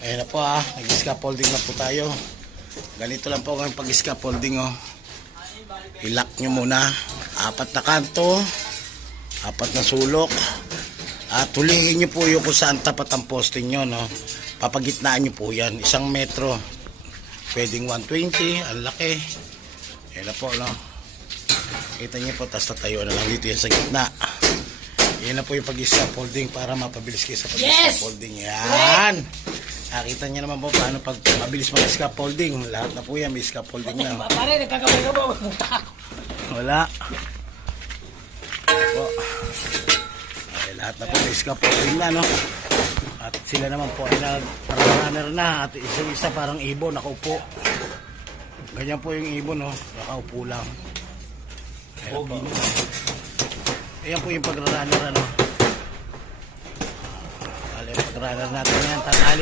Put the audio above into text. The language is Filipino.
Ayan na po nag-scaffolding na po tayo. Ganito lang po ang pag-scaffolding I-lock nyo muna. 4 na kanto, 4 na sulok. At hulihin nyo po yung kung saan tapat ang poste nyo, no? Papagitnaan nyo po yan. 1 metro. Pwedeng 120. Ang laki. Ayan na po, no? Kita nyo po, tas tatayo na lang dito yan sa gitna. Yan na po yung pag-scaffolding para mapabilis kayo sa pag-scaffolding. Yan! Nakita nyo naman po paano pag mabilis mag-scaffolding. Lahat na po yan, may scaffolding na. Pare, nagkakamay ka ba? Wala. Po. Okay, lahat na po may scaffolding na, no? At sila naman po ay nag-runner na. At isa parang ibon, nakaupo. Ganyan po yung ibon, no? Nakaupo lang. Ayan po. Ayan po yung pag-runner, ano? Pag-runner natin yan. Tatali